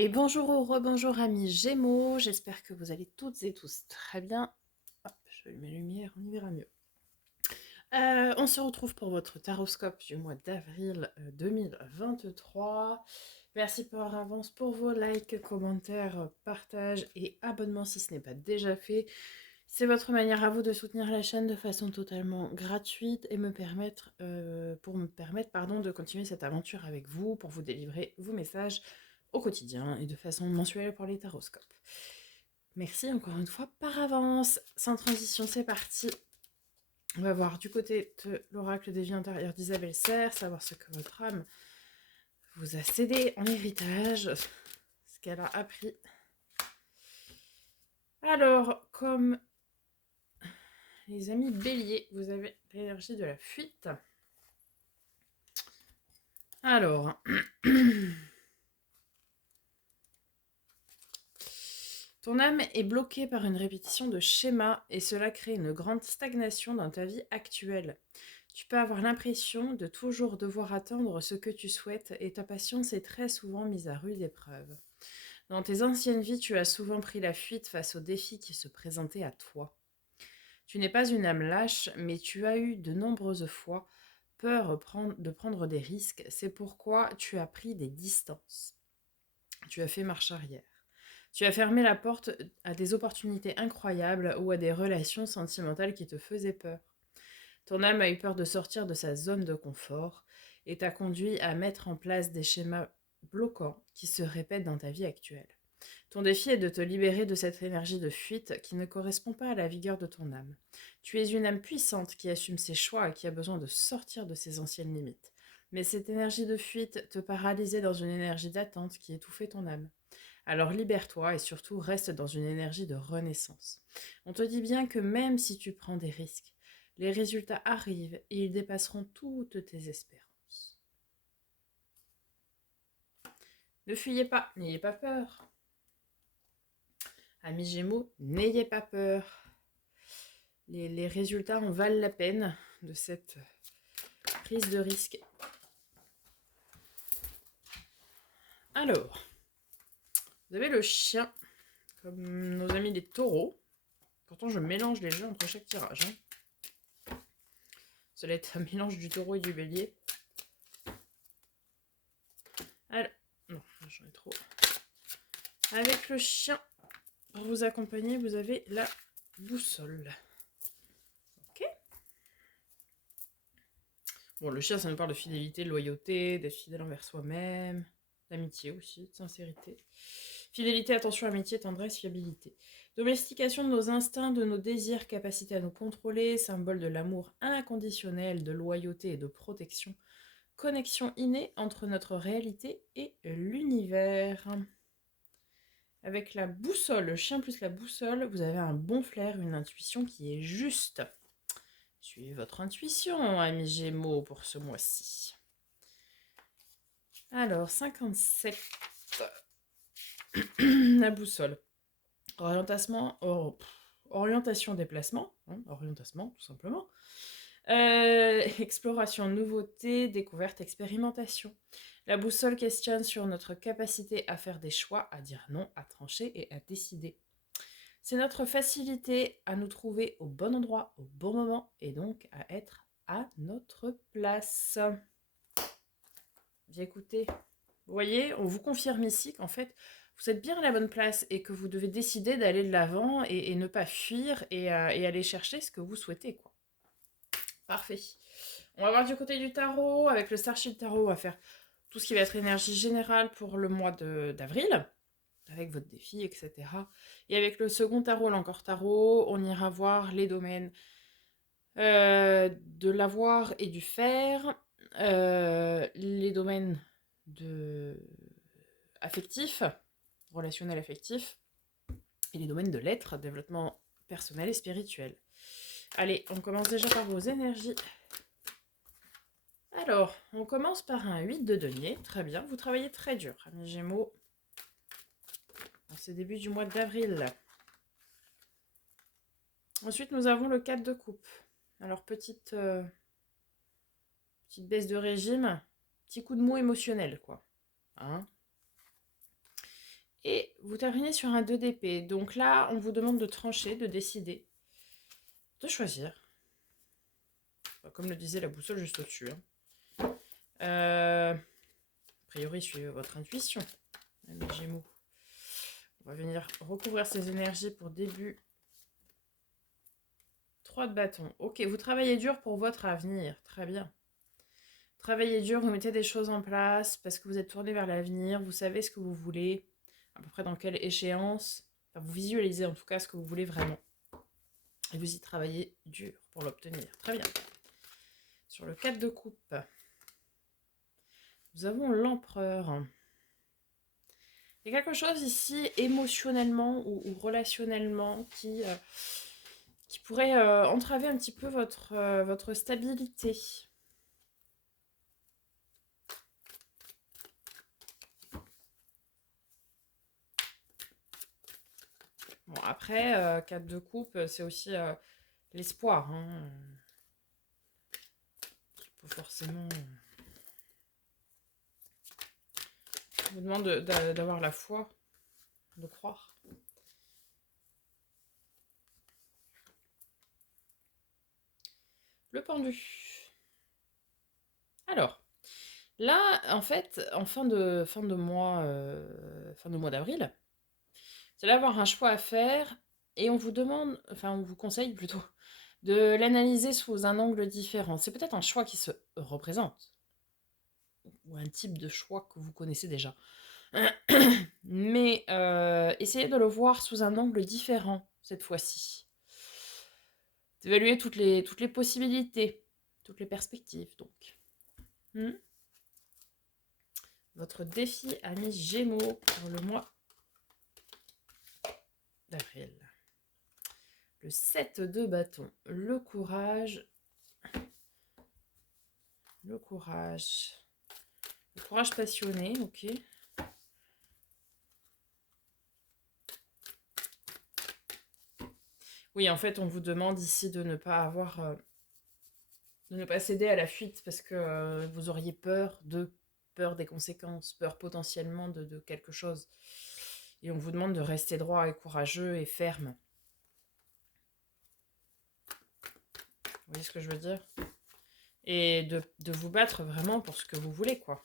Et bonjour ou rebonjour amis Gémeaux, j'espère que vous allez toutes et tous très bien. Hop, je vais mes lumières, on y verra mieux. On se retrouve pour votre taroscope du mois d'avril 2023. Merci par avance pour vos likes, commentaires, partages et abonnements si ce n'est pas déjà fait. C'est votre manière à vous de soutenir la chaîne de façon totalement gratuite et pour me permettre de continuer cette aventure avec vous, pour vous délivrer vos messages au quotidien et de façon mensuelle pour les taroscopes. Merci encore une fois par avance. Sans transition, c'est parti. On va voir du côté de l'oracle des vies intérieures d'Isabelle Serre, savoir ce que votre âme vous a cédé en héritage, ce qu'elle a appris. Alors, comme les amis béliers, vous avez l'énergie de la fuite. Alors, ton âme est bloquée par une répétition de schémas et cela crée une grande stagnation dans ta vie actuelle. Tu peux avoir l'impression de toujours devoir attendre ce que tu souhaites et ta patience est très souvent mise à rude épreuve. Dans tes anciennes vies, tu as souvent pris la fuite face aux défis qui se présentaient à toi. Tu n'es pas une âme lâche, mais tu as eu de nombreuses fois peur de prendre des risques. C'est pourquoi tu as pris des distances. Tu as fait marche arrière. Tu as fermé la porte à des opportunités incroyables ou à des relations sentimentales qui te faisaient peur. Ton âme a eu peur de sortir de sa zone de confort et t'a conduit à mettre en place des schémas bloquants qui se répètent dans ta vie actuelle. Ton défi est de te libérer de cette énergie de fuite qui ne correspond pas à la vigueur de ton âme. Tu es une âme puissante qui assume ses choix et qui a besoin de sortir de ses anciennes limites. Mais cette énergie de fuite te paralysait dans une énergie d'attente qui étouffait ton âme. Alors libère-toi et surtout reste dans une énergie de renaissance. On te dit bien que même si tu prends des risques, les résultats arrivent et ils dépasseront toutes tes espérances. Ne fuyez pas, n'ayez pas peur. Amis Gémeaux, n'ayez pas peur. Les résultats en valent la peine de cette prise de risque. Alors, vous avez le chien, comme nos amis les taureaux. Pourtant, je mélange les jeux entre chaque tirage. Ça va être un mélange du taureau et du bélier. Alors, non, j'en ai trop. Avec le chien, pour vous accompagner, vous avez la boussole. Ok. Bon, le chien, ça nous parle de fidélité, de loyauté, d'être fidèle envers soi-même, d'amitié aussi, de sincérité. Fidélité, attention, amitié, tendresse, fiabilité. Domestication de nos instincts, de nos désirs, capacité à nous contrôler, symbole de l'amour inconditionnel, de loyauté et de protection. Connexion innée entre notre réalité et l'univers. Avec la boussole, le chien plus la boussole, vous avez un bon flair, une intuition qui est juste. Suivez votre intuition, amis Gémeaux, pour ce mois-ci. Alors, 57. La boussole. Orientation déplacement. Orientation, tout simplement. Exploration, nouveauté, découverte, expérimentation. La boussole questionne sur notre capacité à faire des choix, à dire non, à trancher et à décider. C'est notre facilité à nous trouver au bon endroit, au bon moment, et donc à être à notre place. Bien écoutez, vous voyez, on vous confirme ici qu'en fait, vous êtes bien à la bonne place et que vous devez décider d'aller de l'avant et ne pas fuir et aller chercher ce que vous souhaitez, quoi. Parfait. On va voir du côté du tarot. Avec le Starship Tarot, on va faire tout ce qui va être énergie générale pour le mois d'avril, avec votre défi, etc. Et avec le second tarot, l'encore tarot, on ira voir les domaines de l'avoir et du faire, les domaines affectifs, relationnels affectifs, et les domaines de l'être, développement personnel et spirituel. Allez, on commence déjà par vos énergies. Alors, on commence par un 8 de denier. Très bien, vous travaillez très dur, amis Gémeaux, en ce début du mois d'avril. Ensuite, nous avons le 4 de coupe. Alors, petite baisse de régime, petit coup de mou émotionnel, quoi. Hein. Vous terminez sur un 2 d'épée. Donc là, on vous demande de trancher, de décider, de choisir. Comme le disait la boussole juste au-dessus. A priori, suivez votre intuition, mes Gémeaux. On va venir recouvrir ces énergies pour début. 3 de bâton. Ok, vous travaillez dur pour votre avenir. Très bien. Travaillez dur, vous mettez des choses en place parce que vous êtes tourné vers l'avenir. Vous savez ce que vous voulez, à peu près dans quelle échéance. Enfin, vous visualisez en tout cas ce que vous voulez vraiment. Et vous y travaillez dur pour l'obtenir. Très bien. Sur le 4 de coupe, nous avons l'empereur. Il y a quelque chose ici, émotionnellement ou relationnellement, qui pourrait entraver un petit peu votre stabilité. Bon, après, 4 de coupe, c'est aussi l'espoir. Hein. Pas forcément... Je vous demande d'avoir la foi, de croire. Le pendu. Alors, là, en fait, en fin de mois d'avril, vous allez avoir un choix à faire et on vous demande, enfin on vous conseille plutôt, de l'analyser sous un angle différent. C'est peut-être un choix qui se représente, ou un type de choix que vous connaissez déjà. Mais essayez de le voir sous un angle différent cette fois-ci. D'évaluer toutes les possibilités, toutes les perspectives donc. Votre défi ami Gémeaux pour le mois d'avril. Le 7 de bâton, le courage. Le courage. Le courage passionné, ok. Oui, en fait, on vous demande ici de ne pas avoir... de ne pas céder à la fuite parce que vous auriez peur des conséquences, peur potentiellement de quelque chose. Et on vous demande de rester droit et courageux et ferme. Vous voyez ce que je veux dire? Et de vous battre vraiment pour ce que vous voulez, quoi.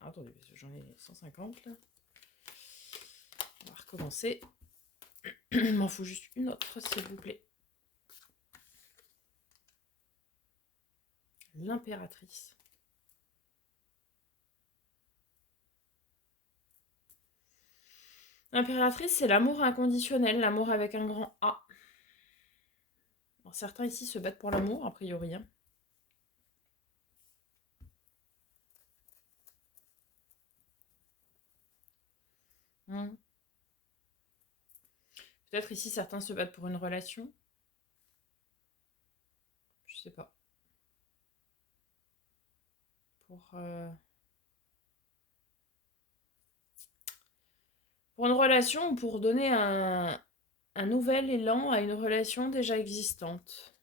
Attendez, j'en ai 150 là. On va recommencer. Il m'en faut juste une autre, s'il vous plaît. L'impératrice. L'impératrice, c'est l'amour inconditionnel, l'amour avec un grand A. Alors, certains ici se battent pour l'amour, a priori. Hein. Peut-être ici, certains se battent pour une relation. Je sais pas. Pour une relation ou pour donner un nouvel élan à une relation déjà existante.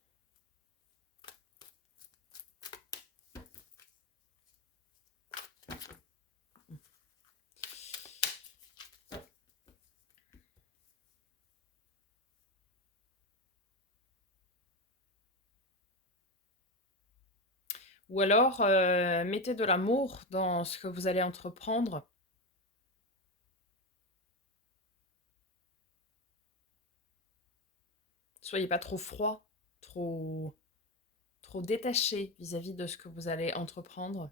Ou alors, mettez de l'amour dans ce que vous allez entreprendre. Soyez pas trop froid, trop détaché vis-à-vis de ce que vous allez entreprendre.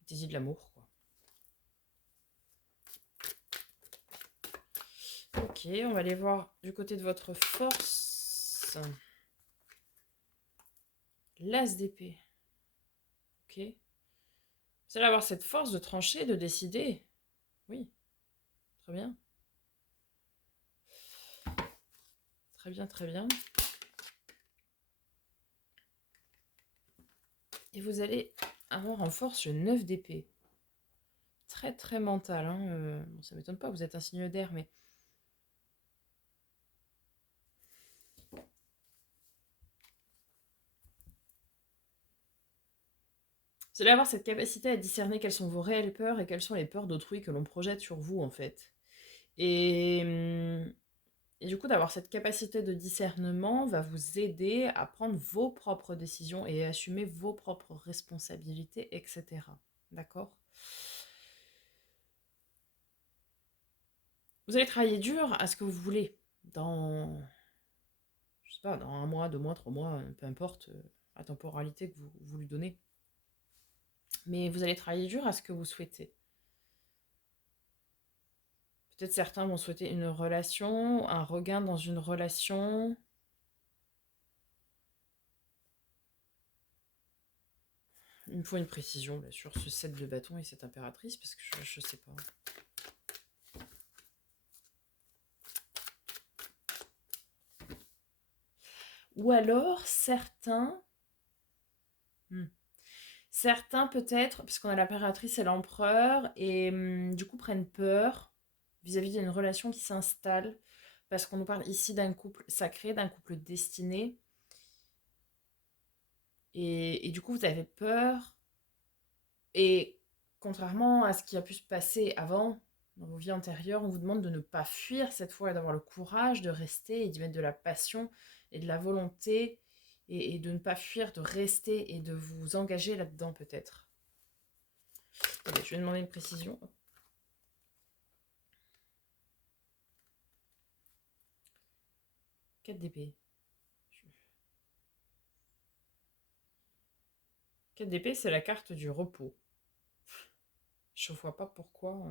Mettez-y de l'amour, quoi. Ok, on va aller voir du côté de votre force. L'as d'épée. Ok. Vous allez avoir cette force de trancher, de décider. Oui. Très bien. Très bien, très bien. Et vous allez avoir en force le 9 d'épée. Très, très mental. Hein. Bon, ça ne m'étonne pas, vous êtes un signe d'air, mais... Vous allez avoir cette capacité à discerner quelles sont vos réelles peurs et quelles sont les peurs d'autrui que l'on projette sur vous, en fait. Et, et du coup, d'avoir cette capacité de discernement va vous aider à prendre vos propres décisions et à assumer vos propres responsabilités, etc. D'accord? Vous allez travailler dur à ce que vous voulez dans, je sais pas, dans 1 mois, 2 mois, 3 mois, peu importe la temporalité que vous lui donnez. Mais vous allez travailler dur à ce que vous souhaitez. Peut-être certains vont souhaiter une relation, un regain dans une relation. Il me faut une précision là, sur ce 7 de bâton et cette impératrice, parce que je sais pas. Ou alors, certains... Certains peut-être, parce qu'on a l'impératrice et l'empereur, et du coup prennent peur vis-à-vis d'une relation qui s'installe, parce qu'on nous parle ici d'un couple sacré, d'un couple destiné, et du coup vous avez peur, et contrairement à ce qui a pu se passer avant, dans vos vies antérieures, on vous demande de ne pas fuir cette fois, et d'avoir le courage de rester, et d'y mettre de la passion et de la volonté, et de ne pas fuir, de rester, et de vous engager là-dedans peut-être. Allez, je vais demander une précision. 4 d'épée. 4 d'épée, c'est la carte du repos. Je vois pas pourquoi.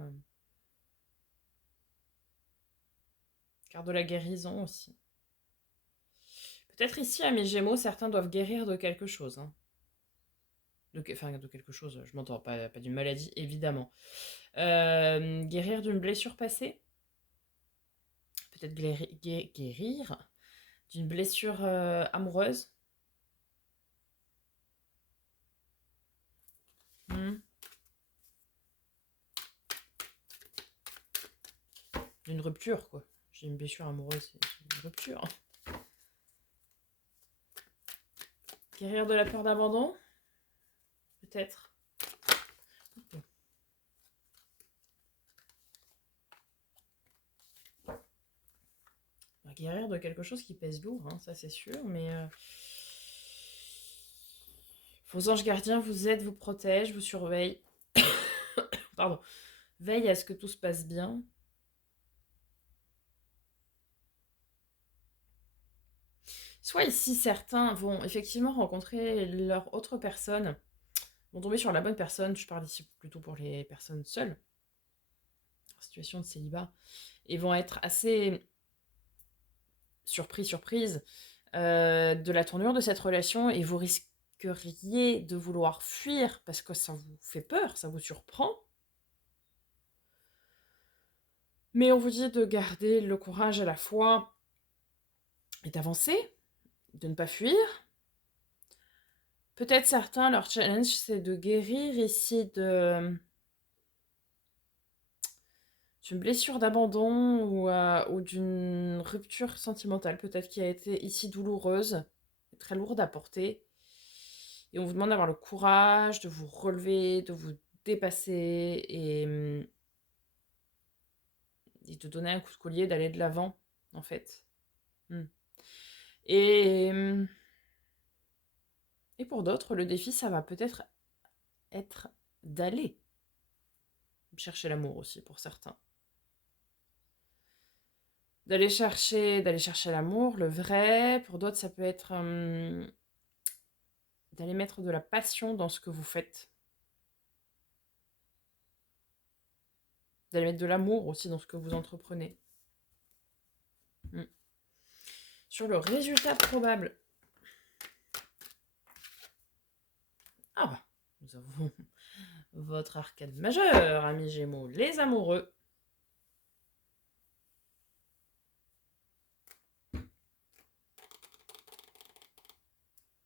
Carte de la guérison aussi. Peut-être ici, à mes Gémeaux, certains doivent guérir de quelque chose. Hein. Enfin, de quelque chose, je m'entends, pas d'une maladie, évidemment. Guérir d'une blessure passée. Peut-être guérir d'une blessure amoureuse. Hmm. D'une rupture, quoi. J'ai une blessure amoureuse, c'est une rupture. Guérir de la peur d'abandon. Peut-être. Guérir de quelque chose qui pèse lourd, hein, ça c'est sûr, mais vos anges gardiens vous aident, vous protègent, vous surveillent. Pardon. Veillent à ce que tout se passe bien. Soit ici, certains vont effectivement rencontrer leur autre personne, vont tomber sur la bonne personne. Je parle ici plutôt pour les personnes seules, en situation de célibat, et vont être assez surprises de la tournure de cette relation, et vous risqueriez de vouloir fuir parce que ça vous fait peur, ça vous surprend. Mais on vous dit de garder le courage à la fois et d'avancer, de ne pas fuir. Peut-être certains, leur challenge, c'est de guérir ici d'une blessure d'abandon ou d'une rupture sentimentale, peut-être qui a été ici douloureuse, très lourde à porter. Et on vous demande d'avoir le courage de vous relever, de vous dépasser et de donner un coup de collier, d'aller de l'avant, en fait. Et, et pour d'autres, le défi, ça va peut-être être d'aller chercher l'amour aussi, pour certains. D'aller chercher l'amour, le vrai. Pour d'autres, ça peut être d'aller mettre de la passion dans ce que vous faites. D'aller mettre de l'amour aussi dans ce que vous entreprenez. Sur le résultat probable. Ah bah, nous avons votre arcane majeur, amis Gémeaux, les amoureux.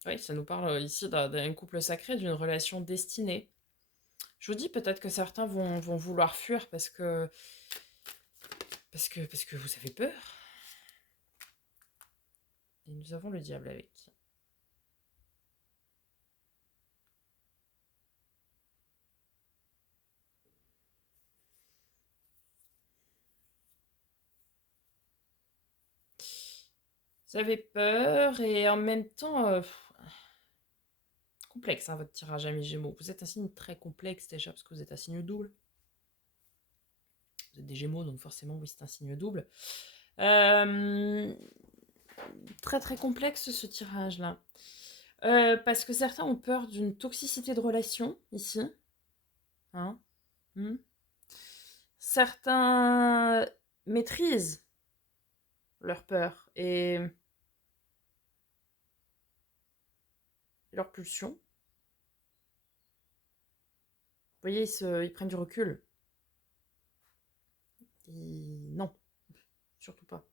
Oui, ça nous parle ici d'un couple sacré, d'une relation destinée. Je vous dis peut-être que certains vont vouloir fuir parce que vous avez peur. Et nous avons le diable avec. Vous avez peur et en même temps, complexe, hein, votre tirage, amis Gémeaux. Vous êtes un signe très complexe déjà, parce que vous êtes un signe double. Vous êtes des Gémeaux, donc forcément, oui, c'est un signe double. Très très complexe ce tirage-là. Parce que certains ont peur d'une toxicité de relation, ici. Hein. Certains maîtrisent leur peur et leur pulsion. Vous voyez, ils prennent du recul. Non, surtout pas.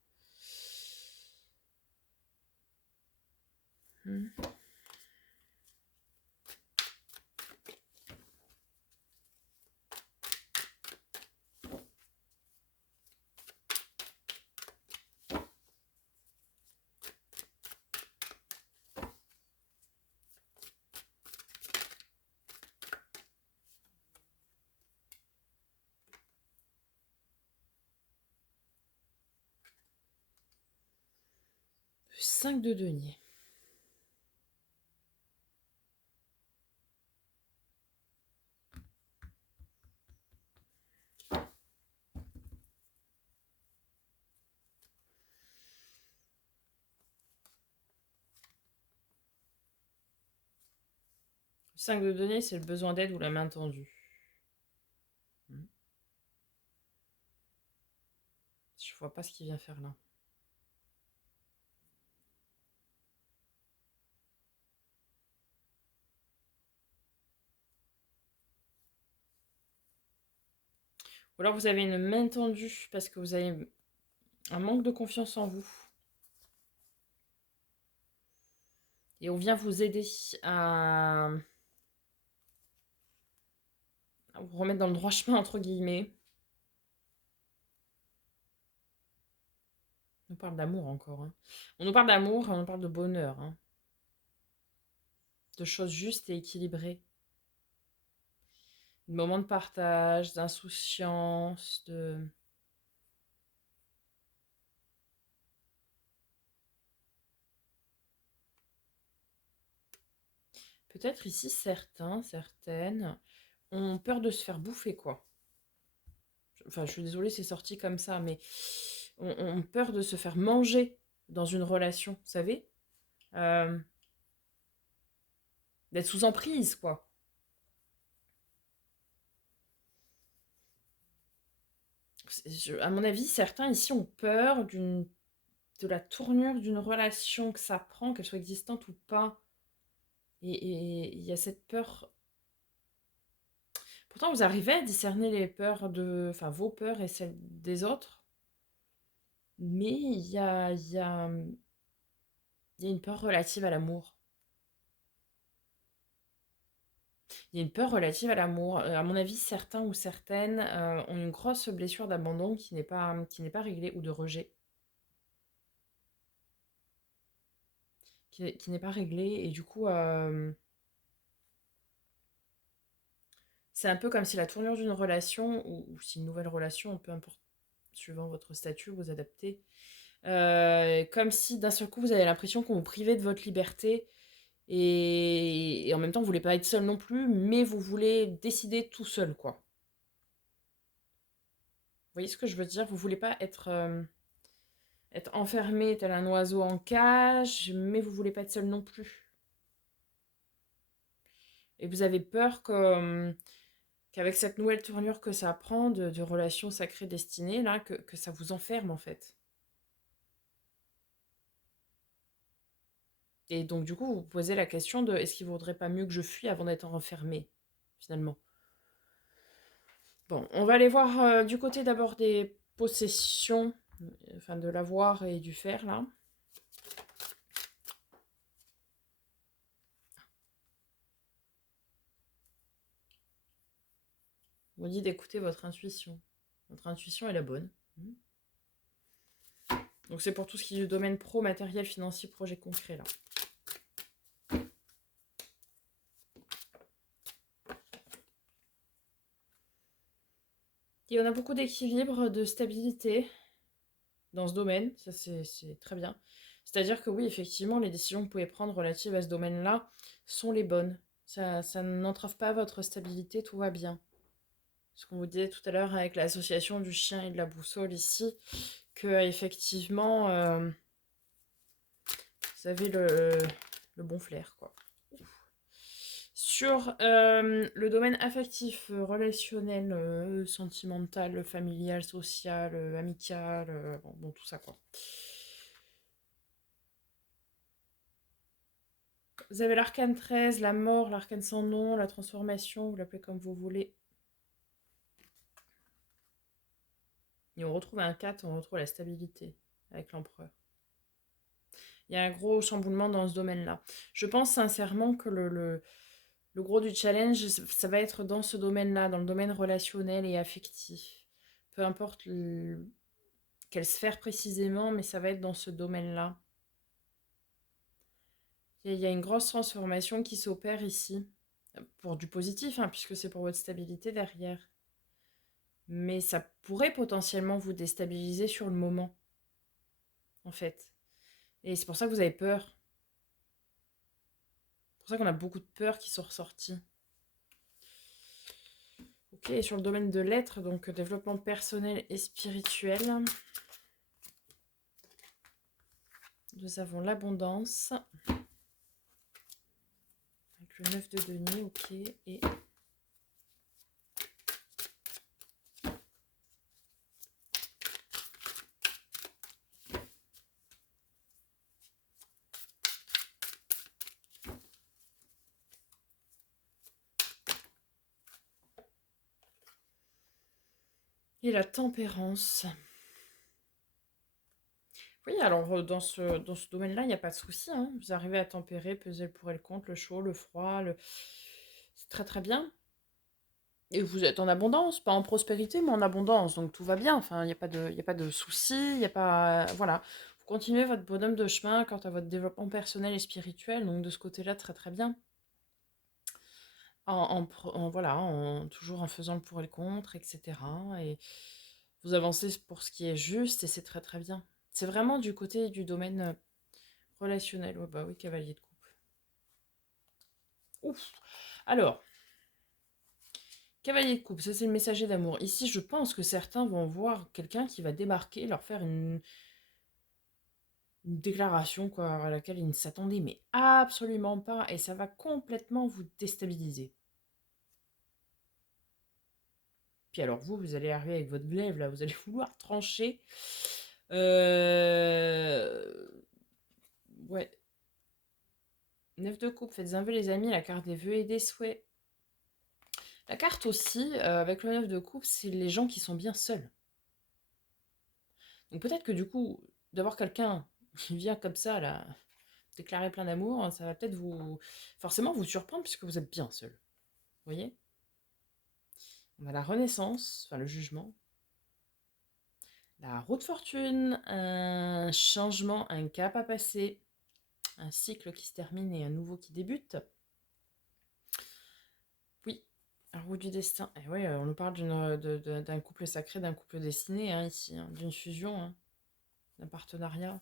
5 de denier. Le 5 de denier, c'est le besoin d'aide ou la main tendue. Je vois pas ce qu'il vient faire là. Ou alors vous avez une main tendue parce que vous avez un manque de confiance en vous. Et on vient vous aider à vous remettre dans le droit chemin, entre guillemets. On nous parle d'amour encore. Hein. On nous parle d'amour, on nous parle de bonheur. Hein. De choses justes et équilibrées. De moments de partage, d'insouciance, de... Peut-être ici, certains, certaines ont peur de se faire bouffer, quoi. Enfin, je suis désolée, c'est sorti comme ça, mais ont peur de se faire manger dans une relation, vous savez d'être sous emprise, quoi. À mon avis, certains ici ont peur de la tournure d'une relation que ça prend, qu'elle soit existante ou pas. Et il y a cette peur. Pourtant, vous arrivez à discerner les peurs enfin, vos peurs et celles des autres. Mais il y a une peur relative à l'amour. Il y a une peur relative à l'amour. À mon avis, certains ou certaines ont une grosse blessure d'abandon qui n'est pas réglée ou de rejet. Qui n'est pas réglée. Et du coup, c'est un peu comme si la tournure d'une relation, ou si une nouvelle relation, peu importe, suivant votre statut, vous adaptez, comme si d'un seul coup vous avez l'impression qu'on vous privait de votre liberté et en même temps vous voulez pas être seul non plus, mais vous voulez décider tout seul, quoi. Vous voyez ce que je veux dire? Vous voulez pas être enfermé tel un oiseau en cage, mais vous voulez pas être seul non plus. Et vous avez peur qu'avec cette nouvelle tournure que ça prend de relations sacrées destinées, là, que ça vous enferme en fait. Et donc du coup, vous vous posez la question de est-ce qu'il vaudrait pas mieux que je fuis avant d'être enfermé, finalement. Bon, on va aller voir du côté d'abord des possessions, enfin de l'avoir et du faire, là. On vous dit d'écouter votre intuition. Votre intuition est la bonne. Donc c'est pour tout ce qui est du domaine pro, matériel, financier, projet concret, là. Et on a beaucoup d'équilibre, de stabilité dans ce domaine, ça c'est très bien. C'est-à-dire que oui, effectivement, les décisions que vous pouvez prendre relatives à ce domaine-là sont les bonnes. Ça n'entrave pas votre stabilité, tout va bien. Ce qu'on vous disait tout à l'heure avec l'association du chien et de la boussole ici, que effectivement, vous avez le bon flair, quoi. Sur le domaine affectif, relationnel, sentimental, familial, social, amical, bon, tout ça, quoi. Vous avez l'arcane 13, la mort, l'arcane sans nom, la transformation, vous l'appelez comme vous voulez. Et on retrouve un 4, on retrouve la stabilité avec l'empereur. Il y a un gros chamboulement dans ce domaine-là. Je pense sincèrement que le gros du challenge, ça va être dans ce domaine-là, dans le domaine relationnel et affectif. Peu importe quelle sphère précisément, mais ça va être dans ce domaine-là. Il y a une grosse transformation qui s'opère ici, pour du positif, hein, puisque c'est pour votre stabilité derrière. Mais ça pourrait potentiellement vous déstabiliser sur le moment, en fait. Et c'est pour ça que vous avez peur. C'est pour ça qu'on a beaucoup de peurs qui sont ressorties. Ok, et sur le domaine de l'être, donc développement personnel et spirituel, nous avons l'abondance. Avec le 9 de denier, ok, et la tempérance. Oui, alors dans ce domaine-là, il n'y a pas de souci, hein. Vous arrivez à tempérer, peser le pour et le contre, le chaud, le froid, c'est très très bien. Et vous êtes en abondance, pas en prospérité, mais en abondance, donc tout va bien. Enfin, il y a pas de souci, il n'y a pas... Voilà. Vous continuez votre bonhomme de chemin quant à votre développement personnel et spirituel, donc de ce côté-là, très très bien. Voilà, toujours en faisant le pour et le contre, etc. Et vous avancez pour ce qui est juste, et c'est très très bien. C'est vraiment du côté du domaine relationnel. Ouais, bah oui, cavalier de coupe. Ouf. Alors, cavalier de coupe, ça c'est le messager d'amour. Ici, je pense que certains vont voir quelqu'un qui va débarquer, leur faire une déclaration quoi, à laquelle ils ne s'attendaient mais absolument pas, et ça va complètement vous déstabiliser. Puis alors vous allez arriver avec votre glaive, là, vous allez vouloir trancher. Ouais. 9 de coupe, faites enlever les amis, la carte des vœux et des souhaits. La carte aussi, avec le 9 de coupe, c'est les gens qui sont bien seuls. Donc peut-être que du coup, d'avoir quelqu'un qui vient comme ça, là, déclarer plein d'amour, ça va peut-être forcément vous surprendre puisque vous êtes bien seul. Vous voyez? On a la renaissance, enfin le jugement. La roue de fortune, un changement, un cap à passer, un cycle qui se termine et un nouveau qui débute. Oui, la roue du destin. Et oui, on nous parle d'un couple sacré, d'un couple destiné, hein, ici, hein, d'une fusion, hein, d'un partenariat,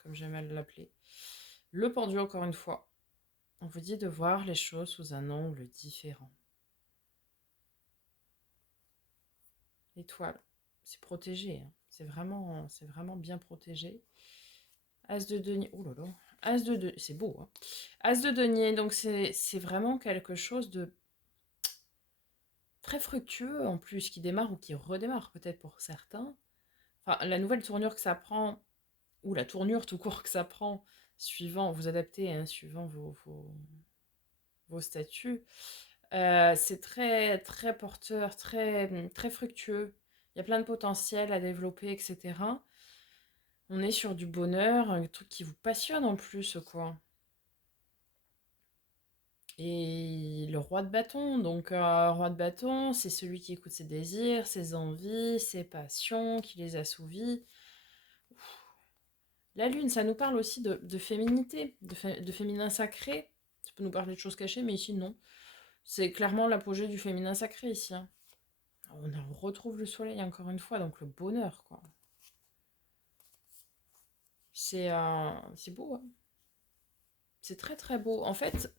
comme j'aime à l'appeler. Le pendu, encore une fois. On vous dit de voir les choses sous un angle différent. L'étoile, c'est protégé, hein. C'est vraiment bien protégé. As de denier, oh là là, As de denier, c'est beau, hein. As de denier, donc c'est vraiment quelque chose de très fructueux en plus, qui démarre ou qui redémarre peut-être pour certains. Enfin, la nouvelle tournure que ça prend, ou la tournure tout court que ça prend, suivant, vous adaptez, hein, suivant vos statuts, c'est très, très porteur, très, très fructueux. Il y a plein de potentiel à développer, etc. On est sur du bonheur, un truc qui vous passionne en plus, quoi. Et le roi de bâton, donc roi de bâton, c'est celui qui écoute ses désirs, ses envies, ses passions, qui les assouvit. La lune, ça nous parle aussi de féminité, de féminin sacré. Ça peut nous parler de choses cachées, mais ici, non. C'est clairement l'apogée du féminin sacré, ici, hein. On retrouve le soleil encore une fois, donc le bonheur, quoi. C'est beau, hein. C'est très très beau. En fait,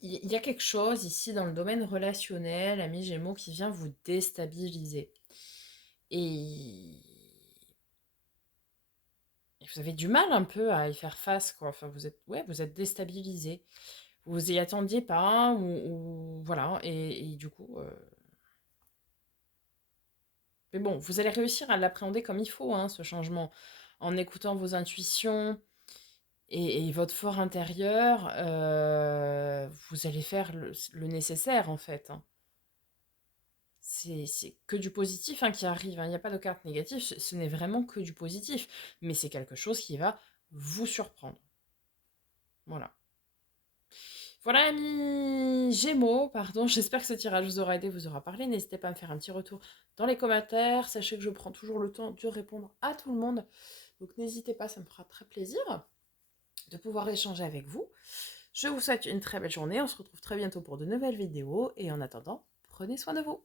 il y a quelque chose ici dans le domaine relationnel, ami Gémeaux, qui vient vous déstabiliser. Et, et vous avez du mal un peu à y faire face, quoi. Enfin, vous êtes déstabilisé. Vous y attendiez pas, voilà. Et du coup, mais bon, vous allez réussir à l'appréhender comme il faut, hein, ce changement, en écoutant vos intuitions et votre fort intérieur. Vous allez faire le nécessaire, en fait, hein. C'est que du positif, hein, qui arrive, hein. Il n'y a pas de carte négative, ce n'est vraiment que du positif. Mais c'est quelque chose qui va vous surprendre. Voilà. Voilà, amis Gémeaux, pardon, j'espère que ce tirage vous aura aidé, vous aura parlé. N'hésitez pas à me faire un petit retour dans les commentaires. Sachez que je prends toujours le temps de répondre à tout le monde. Donc n'hésitez pas, ça me fera très plaisir de pouvoir échanger avec vous. Je vous souhaite une très belle journée. On se retrouve très bientôt pour de nouvelles vidéos. Et en attendant, prenez soin de vous.